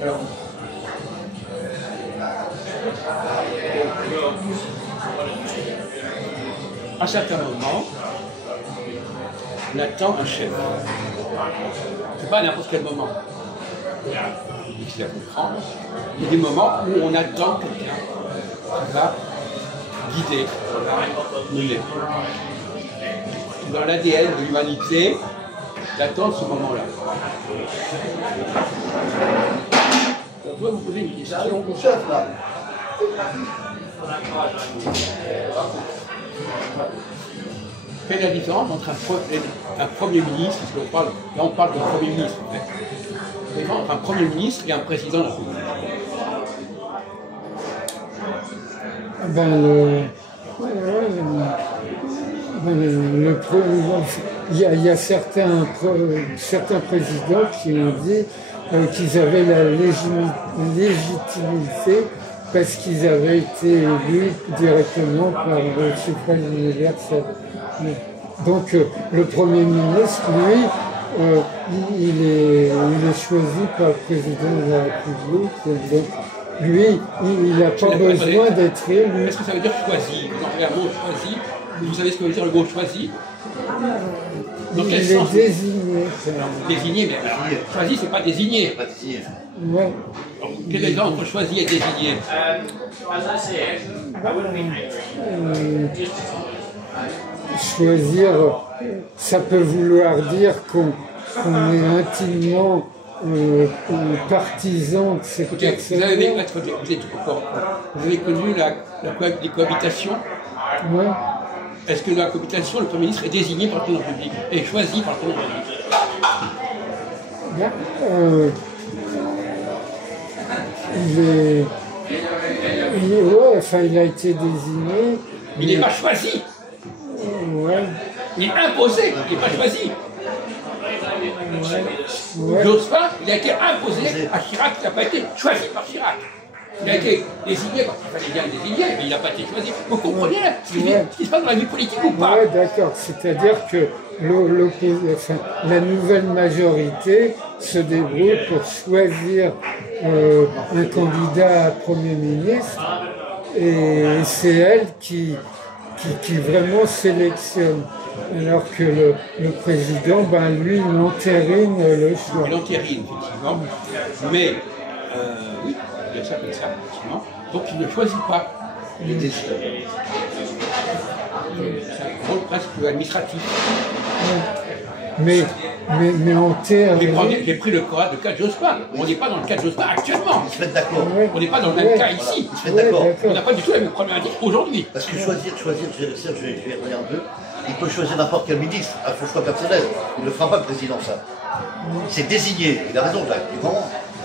Alors, à certains moments, on attend un chef. C'est pas à n'importe quel moment. Difficile à comprendre. Il y a des moments où on attend quelqu'un qui va guider, mener. Dans l'ADN de l'humanité, d'attendre ce moment-là. Je dois vous poser une question. Quelle est la différence entre un Premier ministre, parce qu'on parle, là on parle de Premier ministre en fait. Quelle est la différence entre un Premier ministre et un président de la République? Il y a certains présidents qui ont dit qu'ils avaient la légitimité parce qu'ils avaient été élus directement par le suffrage universel. Donc le Premier ministre, lui, il est choisi par le président de la République. Donc, lui, il n'a pas besoin d'être élu. Est-ce que ça veut dire choisi? Vous avez un mot choisi. Vous savez ce que veut dire le mot choisi? Dans quel Il sens? est désigné. Désigné, mais alors, choisi, c'est pas désigné. Ouais. Alors, quel est le différence entre choisi et désigné? Choisir, ça peut vouloir dire qu'on est intimement partisan de cette personne. Vous avez connu les cohabitations? Ouais. Est-ce que dans la cohabitation, le Premier ministre est désigné par le président de la République et choisi par le président de la République? Il a été désigné. Il n'est pas choisi. Ouais. Il est imposé, il n'est pas choisi. Jospin, il a été imposé à Chirac, il n'a pas été choisi par Chirac. Il a été désigné parce qu'il fallait bien le désigner, mais il n'a pas été choisi. Vous comprenez ce qui se passe dans la vie politique ou pas? Oui, d'accord. C'est-à-dire que la nouvelle majorité se débrouille pour choisir un candidat à Premier ministre et c'est elle qui vraiment sélectionne. Alors que le président, lui, il entérine le choix. Il entérine, effectivement. Mais, oui, il y a ça comme ça, effectivement. Donc il ne choisit pas. Il est décidé. C'est un rôle presque administratif. Mais en termes... J'ai pris le cas de Jospin. On n'est pas dans le cas de Jospin actuellement. Ils se mettent d'accord. On n'est pas dans le même cas ici. Ils se mettent d'accord. On n'a pas du tout la même problématique aujourd'hui. Parce que choisir, je vais revenir un peu. Il peut choisir n'importe quel ministre à son choix personnel. Il ne le fera pas le président, ça. C'est désigné. Il a raison, là.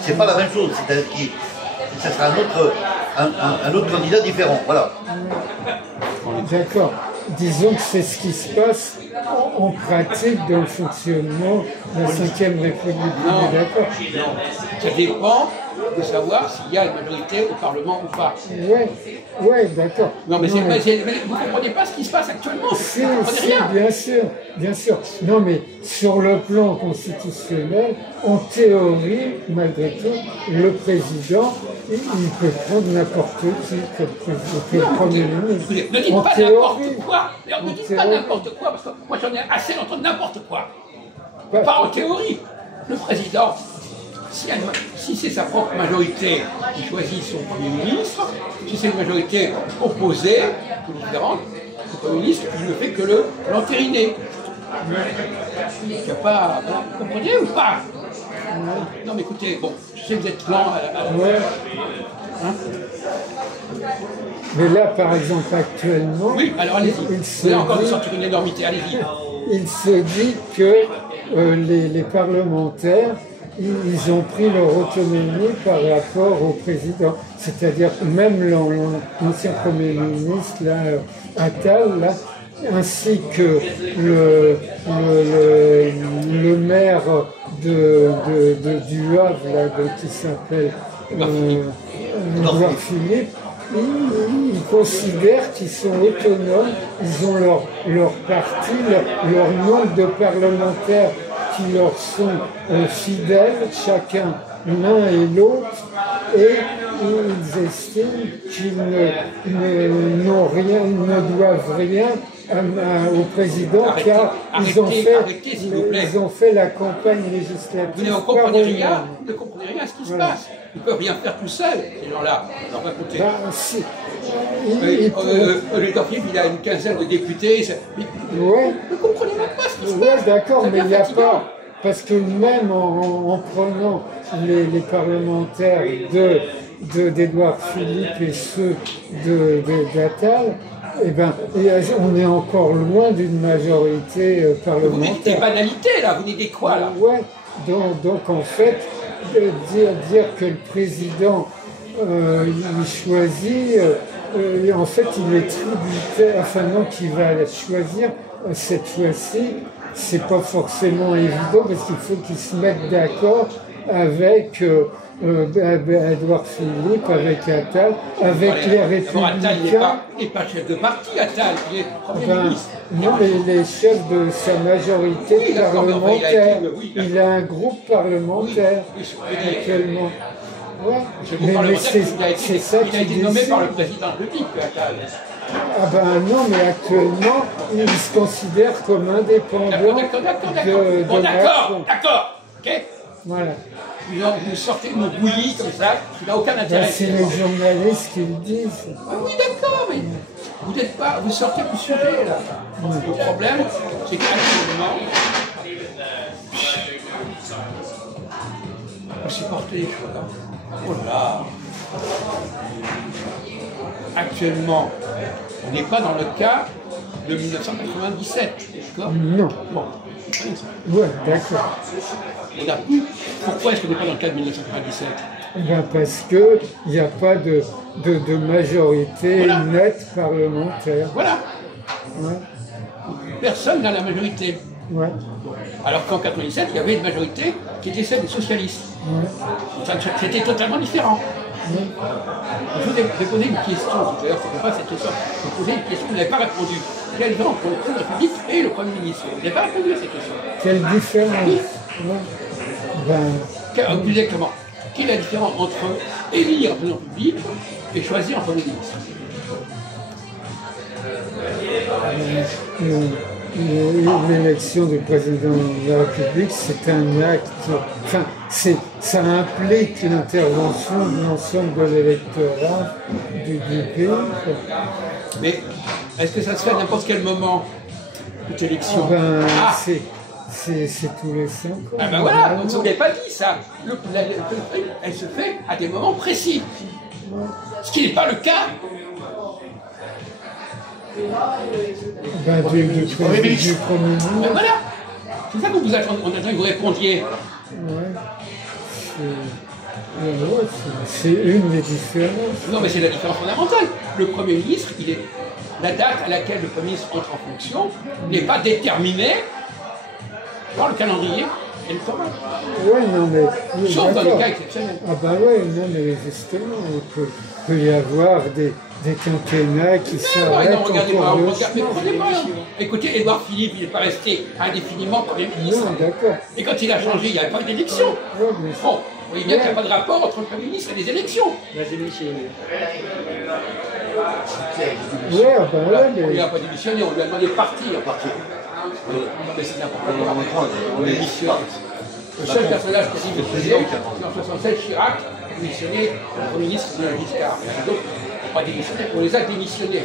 C'est pas la même chose. C'est-à-dire que ça sera un autre candidat différent. Voilà. D'accord. Disons que c'est ce qui se passe en pratique dans le fonctionnement de la Ve République. Non, d'accord. Non. Ça dépend de savoir s'il y a une majorité au Parlement ou pas. Oui, d'accord. Non, mais, vous ne comprenez pas ce qui se passe actuellement. Si, vous ne comprenez rien. bien sûr. Non, mais sur le plan constitutionnel, en théorie, malgré tout, le président, il peut prendre n'importe qui comme Premier ministre. Ne dites pas n'importe quoi. Ne dites pas n'importe quoi, parce que moi j'en ai assez d'entendre n'importe quoi. Pas en théorie. Le président, si c'est sa propre majorité qui choisit son Premier ministre, si c'est une majorité opposée, tout différente, le Premier ministre, il ne fait que l'entériner. Il n'y a pas... Vous comprenez ou pas? Non mais écoutez, bon, je sais que vous êtes lent à la... Hein? Mais là, par exemple, actuellement... Oui, alors allez-y. Vous allez encore nous sortir une énormité, allez-y. Il se dit que les parlementaires, ils ont pris leur autonomie par rapport au président. C'est-à-dire même l'ancien Premier ministre, là, Attal, là, ainsi que le maire du Havre, là, qui s'appelle Édouard Philippe, ils considèrent qu'ils sont autonomes, ils ont leur parti, leur nombre de parlementaires qui leur sont fidèles, chacun l'un et l'autre, et ils estiment qu'ils n'ont rien, ne doivent rien au président, car ils ont fait la campagne législative. Vous ne comprenez rien, à ce qui se passe. Ils ne peuvent rien faire tout seuls, ces gens-là. On va écouter. Le Philippe, il a une quinzaine de députés. Vous ne comprenez même pas ce qui se passe. Oui, d'accord, mais il n'y a pas. Parce que même en prenant les parlementaires d'Édouard Philippe et ceux d'Attal, eh ben, on est encore loin d'une majorité parlementaire. Vous dites des banalités, là, vous dites des quoi, là? Oui, donc en fait, dire que le président il choisit, en fait il est tributaire, enfin non, qu'il va choisir cette fois-ci, c'est pas forcément évident parce qu'il faut qu'il se mette d'accord avec Édouard Philippe, avec Attal, avec les Républicains. Attal, il n'est pas chef de parti, Attal, il est Premier ministre. Non, mais il est chef de sa majorité parlementaire. Il a un groupe parlementaire actuellement. Ouais. Mais c'est ça il a été nommé par le président de la République, Attal. Ah ben non, mais actuellement, il se considère comme indépendant. D'accord, ok. Voilà. Vous sortez une bouillie comme ça, qui n'a aucun intérêt. C'est les journalistes qui le disent. Oui, d'accord, mais vous sortez du sujet, là. Le problème, c'est qu'actuellement, on supporte les choses. Oh là. Actuellement, on n'est pas dans le cas de 1997, d'accord? Non. Bon. Ouais, d'accord. Pourquoi est-ce qu'on n'est pas dans le cas de 1997? Ben parce qu'il n'y a pas de majorité nette parlementaire. Voilà. Ouais. Personne n'a la majorité. Ouais. Alors qu'en 1997, il y avait une majorité qui était celle des socialistes. Ouais. C'était totalement différent. Ouais. Je vous ai posé une question, d'ailleurs, ce n'est pas cette question. Je vous ai posé une question, vous n'avez pas répondu. Quelle différence entre le président de la République et le Premier ministre? Vous n'avez pas répondu à cette question. Quelle différence? Ouais. Ben... Plus exactement, quelle est la différence entre élire un président de la République et choisir un Premier ministre? L'élection du président de la République, c'est un acte, enfin, ça implique l'intervention de l'ensemble de l'électorat du pays. Mais est-ce que ça se fait à n'importe quel moment, cette élection? C'est tous les 5 ans. Ah ben voilà, donc vous n'avez pas dit ça. Elle se fait à des moments précis. Ce qui n'est pas le cas. Ben, du Premier ministre. Ben voilà. C'est ça que vous attendez, on attend que vous répondiez. C'est une des différences. Non, mais c'est la différence fondamentale. Le Premier ministre, la date à laquelle le Premier ministre entre en fonction n'est pas déterminée par le calendrier électoral. Oui, non, mais... Sauf dans les cas exceptionnels. Ah ben oui, non, mais justement, il peut y avoir des quinquennats qui s'arrêtent encore de chemin. Écoutez, Édouard Philippe, il n'est pas resté indéfiniment Premier ministre. Non, d'accord. Et quand il a changé, il n'y avait pas eu d'élection. Ouais, bon, vous voyez bien qu'il n'y a pas de rapport entre le Premier ministre et les élections. Oui, ben ouais, mais... Il n'a pas démissionné, on lui a demandé de partir. Mais c'est n'importe quoi. On démissionne. Le seul personnage qui a démissionné, c'est en 1967, Chirac, a démissionné le Premier ministre de Giscard. Donc, on pas démissionné, on les a démissionnés.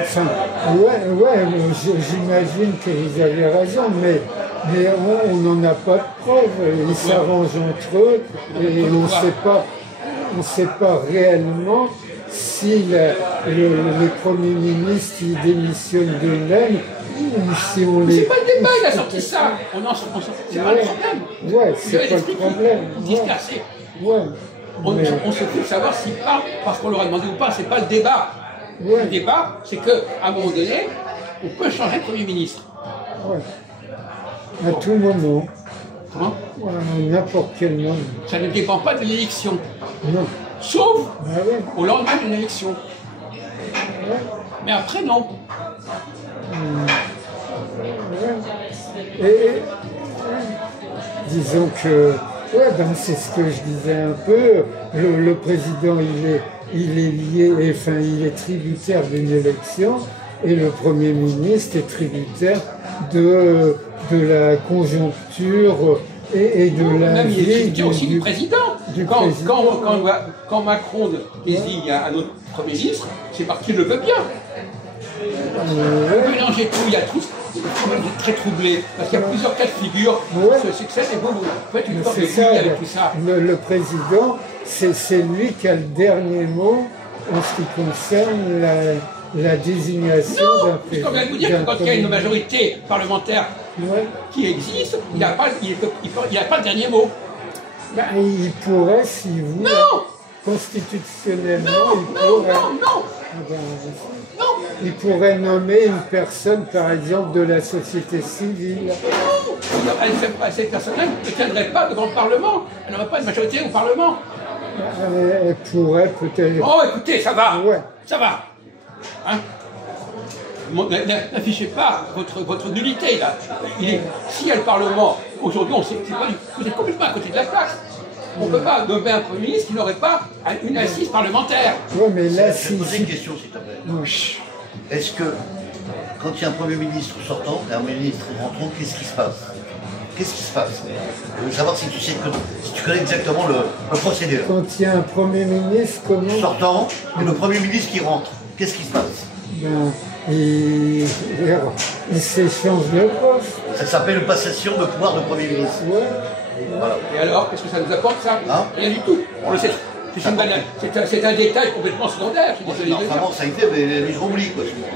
Enfin, ouais, j'imagine que vous avez raison, mais on n'en a pas de preuves. Ils s'arrangent entre eux et on ne sait pas réellement si les premiers ministres ils démissionnent d'eux-mêmes ou si on les... C'est pas le débat, il a sorti ça. C'est pas le problème. Ouais, c'est pas le problème. Discuter. Ouais. On se fait savoir s'il part parce qu'on leur a demandé ou pas, c'est pas le débat. Ouais. Le débat, c'est qu'à un moment donné, on peut changer de Premier ministre. Ouais. À tout moment. Comment? N'importe quel moment. Ça ne dépend pas de l'élection. Non. Sauf ouais. au lendemain d'une élection. Ouais. Mais après, non. Ouais. Et disons que, ouais, ben c'est ce que je disais un peu, le président il est lié, enfin il est tributaire d'une élection et le Premier ministre est tributaire de la conjoncture et de la même vie il est tributaire aussi du président. Quand Macron désigne un autre Premier ministre, c'est parce qu'il le veut bien. Mélanger tout, il y a tout. Je suis très troublé, parce qu'il y a plusieurs cas de figure qui se succèdent et vous faites une sorte de ça, avec tout ça. Le président, c'est lui qui a le dernier mot en ce qui concerne la désignation d'un président. Puisqu'on vient de vous dire que quand il y a une majorité parlementaire qui existe, il n'a pas le dernier mot. Ben, il pourrait, si vous... Non. Constitutionnellement, Non. Il pourrait nommer une personne, par exemple, de la société civile. Non. Cette personne-là ne tiendrait pas devant le Parlement. Elle n'aurait pas de majorité au Parlement. Elle pourrait peut-être... Oh, écoutez, ça va. Ouais. Ça va. Hein? N'affichez pas votre nullité, là. S'il y a le Parlement, aujourd'hui, vous êtes complètement à côté de la plaque. On ne peut pas nommer un Premier ministre qui n'aurait pas une assise parlementaire. Oui, mais là, je vais poser une question, s'il te plaît. Est-ce que, quand il y a un Premier ministre sortant et un Premier ministre rentrant, qu'est-ce qui se passe? Qu'est-ce qui se passe? Je veux savoir si tu connais exactement le procédé. Quand il y a un Premier ministre, comment... Sortant et le Premier ministre qui rentre, qu'est-ce qui se passe? Ben, il s'échange de poste. Ça s'appelle une passation de pouvoir de Premier ministre. Ouais. Voilà. Et alors, qu'est-ce que ça nous apporte, ça? Rien du tout. On le sait. C'est un détail complètement secondaire. Normalement, ça a été, mais les gens oublient.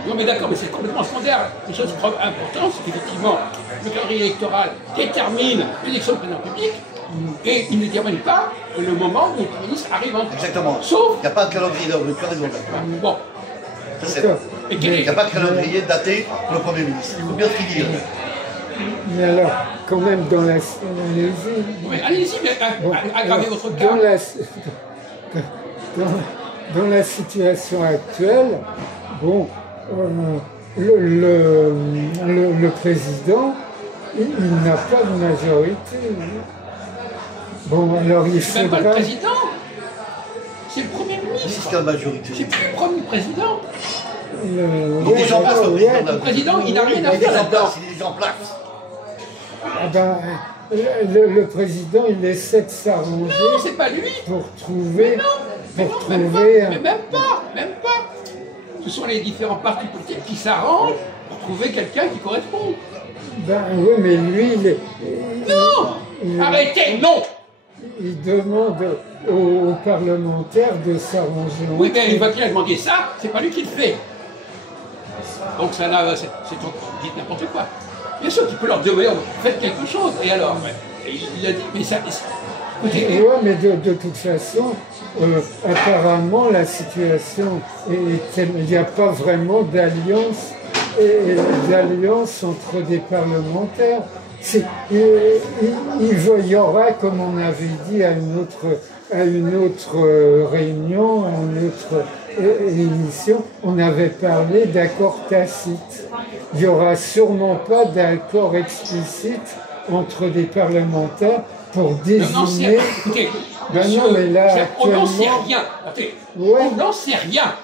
Non, mais d'accord, mais c'est complètement secondaire. Une chose importante, c'est qu'effectivement, le calendrier électoral détermine l'élection du président public et il ne détermine pas le moment où le Premier ministre arrive en place. Exactement. Sauf. Il n'y a pas de calendrier, tu as raison. Bon. Il n'y a pas de calendrier daté pour le Premier ministre. Il faut bien ce qu'il dit. Mais alors, quand même, dans la... Allez-y. Oui, allez-y, mais aggravez votre cas. Dans la situation actuelle, bon, le président, il n'a pas de majorité. Bon, alors il faudra... Même pas le président, c'est le Premier ministre. Qu'est-ce qu'il y a de majorité? C'est plus le Premier président. Donc il est en place, le président, il n'a rien à faire là-dedans. Il est en place. Ah ben, le président, il essaie de s'arranger. Non, c'est pas lui. Pour trouver... Mais même pas. Ce sont les différents partis politiques qui s'arrangent pour trouver quelqu'un qui correspond. Ben oui, mais lui, Arrêtez, non. Il demande aux parlementaires de s'arranger. Oui, mais une fois qu'il a demandé ça, c'est pas lui qui le fait. Donc ça n'a... Vous dites n'importe quoi. Bien sûr qu'il peut leur dire, faites quelque chose. Et alors, il a dit, mais ça... Écoutez, oui, mais de toute façon, apparemment, la situation il n'y a pas vraiment d'alliance entre des parlementaires. Il y aura, comme on avait dit à une autre réunion, à une autre émission, on avait parlé d'accord tacite. Il n'y aura sûrement pas d'accord explicite entre des parlementaires pour désigner... Écoutez, on n'en sait rien. On n'en sait rien.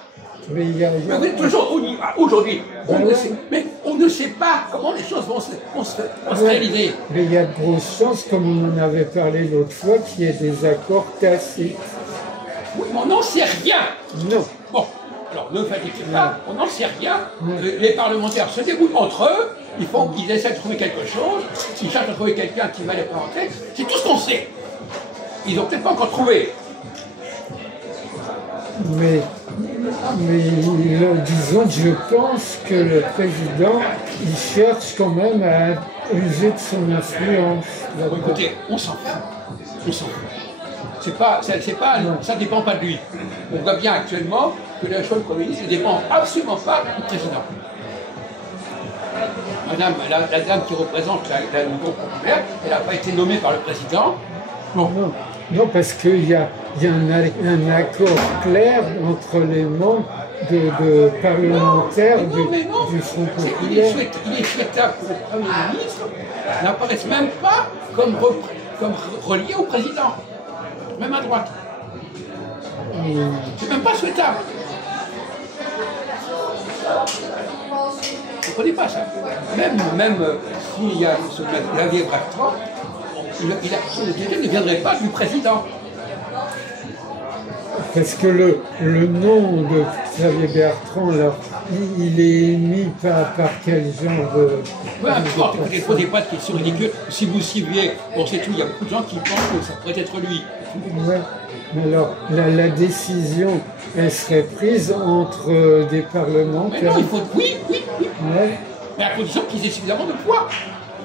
Mais vous êtes toujours aujourd'hui. On ne sait pas comment les choses vont se réaliser. Mais il y a de grosses chances, comme on en avait parlé l'autre fois, qu'il y ait des accords tacites. Oui, mais on n'en sait rien. Non. Bon, alors ne fatiguez pas, on n'en sait rien. Les parlementaires se débrouillent entre eux, ils essaient de trouver quelque chose, ils cherchent à trouver quelqu'un qui va les présenter. C'est tout ce qu'on sait. Ils n'ont peut-être pas encore trouvé. Mais disons que je pense que le président, il cherche quand même à user de son influence. Écoutez, on s'en fout. Ça ne dépend pas de lui. On voit bien actuellement que la choix du Premier ministre ne dépend absolument pas du président. Madame, la dame qui représente la Union populaire, elle n'a pas été nommée par le président. Non, parce qu'il y a un accord clair entre les membres de parlementaires du Front Il populaire. est souhaitable que le Premier ministre n'apparaisse même pas comme relié au président, même à droite. C'est même pas souhaitable. Vous ne comprenez pas ça. Même s'il y a ce Xavier Bertrand, son identité ne viendrait pas du président. Parce que le nom de Xavier Bertrand, là, il est émis par quel genre de... Peu importe, écoutez, ne posez pas de questions ridicules. Si vous suivez, bon c'est tout, il y a beaucoup de gens qui pensent que ça pourrait être lui. Ouais. Mais alors, la décision, elle serait prise entre des parlementaires. Mais non, il faut... Oui. Ouais. Mais à condition qu'ils aient suffisamment de poids.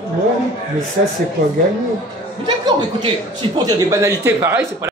Ouais, mais ça, c'est pas gagné. D'accord, mais écoutez, si pour dire des banalités pareilles, c'est pas